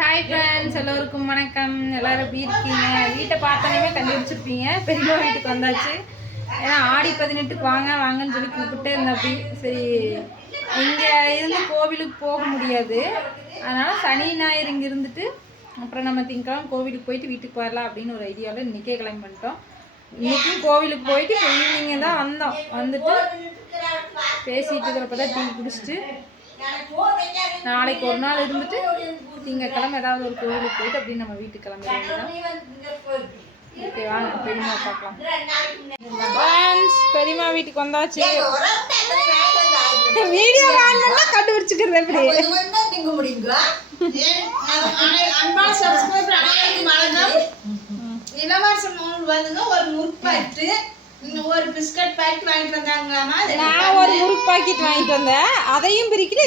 Hi friends, எல்லோருக்கும் வணக்கம். எல்லோரும் எப்படி இருக்கீங்க? வீட்டை பார்த்தோன்னே கண்டுபிடிச்சிருப்பீங்க. பெரியம்மா வீட்டுக்கு வந்தாச்சு. ஏன்னா ஆடி 18க்கு வாங்கன்னு சொல்லி கூப்பிட்டு இருந்தப்படி சரி இங்கே இருந்து கோவிலுக்கு போக முடியாது. அதனால் சனி ஞாயிறு இங்கே இருந்துட்டு அப்புறம் நம்ம திங்கக்கிழமை கோவிலுக்கு போயிட்டு வீட்டுக்கு வரலாம் அப்படின்னு ஒரு ஐடியாவில் இன்றைக்கே கிளம்பி பண்ணிட்டோம். இன்றைக்கும் கோவிலுக்கு போயிட்டு இப்போ ஈவினிங்கே தான் வந்தோம். வந்துட்டு பேசிகிட்டு இருக்கிறப்ப தான் டீ குடிச்சிட்டு நாளைக்கு ஒரு நாள் இருந்துட்டு திங்கக்கிழமை ஏதாவது ஒரு கோவிலுக்கு போயிட்டு அப்படின்னு நம்ம வீட்டுக்கு கிளம்பிடுவோம். ஓகே, வாங்க பெரியம்மா பார்க்கலாம். பெரியம்மா வீட்டுக்கு வந்தாச்சு. வீடியோ ஆன் பண்ணா கண்டுபிடிச்சிக்கிறது எப்படி? இலவச நூல் வந்துங்க. ஒரு முறுக்கு பாக்கெட்டு, ஒரு பிஸ்கட் பாக்கெட் வாங்கிட்டு வந்தாங்களாமா. நான் ஒரு முறுக்கு பாக்கெட் வாங்கிட்டு வந்தேன். அதையும் பிரிக்கல,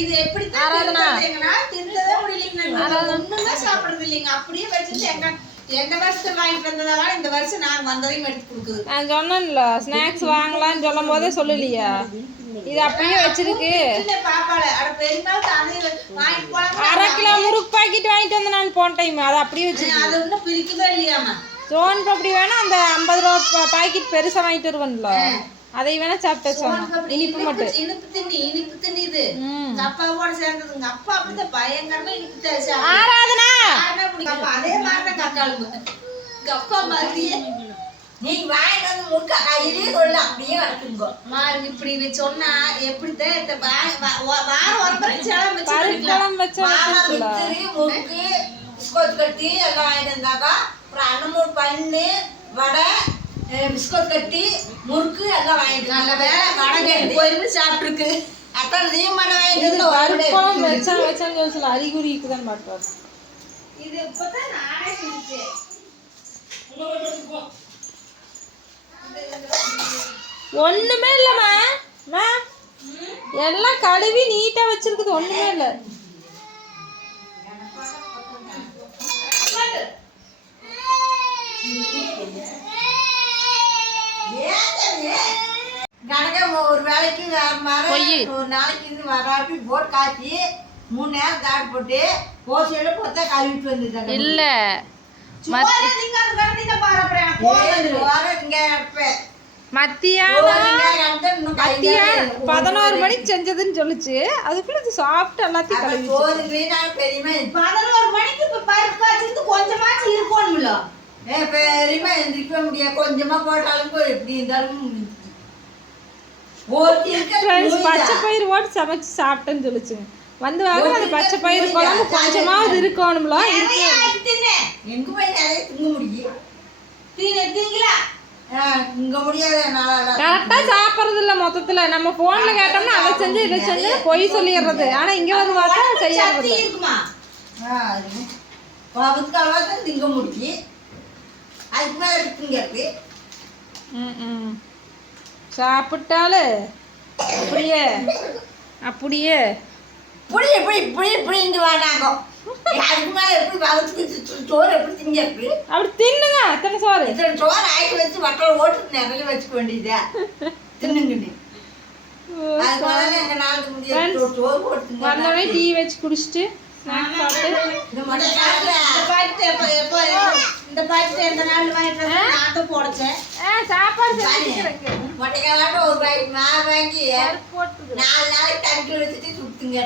இது எப்படி திருந்தவே முடியலைங்க. ஒண்ணுமே சாப்பிடுறது இல்லைங்க. அப்படியே வச்சுட்டு எங்க வருஷத்துல வாங்கிட்டு வந்ததால இந்த வருஷம் நாங்க வந்ததையும் எடுத்து கொடுக்குது. நான் சொன்னேன்ல ஸ்நாக்ஸ் வாங்கலாம்னு சொல்லும் போதே சொல்லலையா? இது அப்படியே வச்சிருக்கு. பாப்பால அரை கிலோ முறுக்கு பாக்கெட் வாங்கிட்டு வந்தேன் நான் போன டைம். அதை அப்படியே வச்சிருக்கேன். அது ஒன்றும் பிரிக்கவே இல்லையாமா. சோன் பப்படி வேணா அந்த 50 ரூபா பாக்கெட் பெருசா வாங்கிட்டு வருவன்ல, அதை வேணா சாப்பிட்டு இனிப்பு மட்டும். இனிப்பு தின்னி இது அப்பாவோட சேர்ந்ததுங்க. அப்பா அப்படிதான் பயங்கரமா இனிப்பு ஆராதனா அதே மாதிரிதான் கக்காளுங்க. அப்பா மாதிரியே நீங்க வாங்கிட்டு வந்து முறுக்க கையிலேயே சொல்ல அப்படியே கிடக்குங்க. இப்படி நீ சொன்னா எப்படித்தான் வாரம் ஒரு முறுக்கு பிஸ்கோட் கட்டி எல்லாம் வாங்கிட்டு வந்தாக்கா அப்புறம் அன்னமூடு பண்ணு வடை பிஸ்கட் கட்டி முறுக்கு எல்லாம் வாங்கிட்டு நல்ல வேலை வடை போயிருந்து சாப்பிட்டுருக்கு. அப்புறம் லீவ் பண்ண வாங்கிட்டு வச்சான்னு அறிகுறிக்கு தான் மாட்டார். இது இப்பதான் நானே செஞ்சேன். ஒண்ணுமே இல்லம்மா, எல்லாம் கழுவி நீட்டா வச்சிருக்குது. ஒண்ணுமே இல்லை. ஒரு வேலைக்கு ஒரு நாளைக்கு இருந்து வராட்டி போட் காய்ச்சி 3 நேரம் தாட் போட்டு போசையில போத்தா கழுவிட்டு வந்துட்டாங்க. இல்ல மத்தியானம் 11 மணிக்கு செஞ்சதுன்னு சொல்லிச்சு. அதுக்குள்ள இது சாப்பிட்டு எல்லாத்தையும் கழுவி பெரியமா 11 மணிக்கு இப்ப பருப்பு காய்ச்சிட்டு கொஞ்சமாச்சு இருக்கணும்ல. பெரியமா எந்திரிக்க முடியாது. கொஞ்சமா போட்டாலும் எப்படி இருந்தாலும் பச்சை பயிர் போட்டு சமைச்சு சாப்பிட்டேன்னு சொல்லிச்சு. வந்து வாங்க அந்த பச்சை பயிர் குழம்பு கொஞ்சமாவது இருக்கணும்ல. எங்க போய் நிறைய திங்க முடியும். திங்க முடியாது. கரெக்டா சாப்பிட்றது இல்லை. மொத்தத்துல நம்ம போன்ல கேட்டோம்னா அதை செஞ்சு இதை செஞ்சு பொய் சொல்லிடுறது. ஆனா இங்க வந்து பார்த்தா செய்யறது இருக்குமா. திங்க முடியும். அதுக்கு மேல திங்க சாப்பிட்டாலு அப்படியே அப்படியே இப்படி வாடாங்க. அதுக்கு மேல எப்படி சோறு எப்படி திங்க அப்படி தின்னுங்க. அத்தனை சோறு ஆக்கி வச்சு வட்டல் ஓட்டு நிறைய வச்சுக்க வேண்டியதா தின்னுங்க. வந்தோடனே டீ வச்சு குடிச்சிட்டு இந்த பாக்கெட் எந்த நாள் வாங்கிட்டு போடுச்சேன். சாப்பாடு மொட்டைக்காலாட்டம் ஒரு பாக்கெட் மாவு வாங்கி 4 நாளைக்கு தண்ணி வச்சுட்டு சுத்துங்க.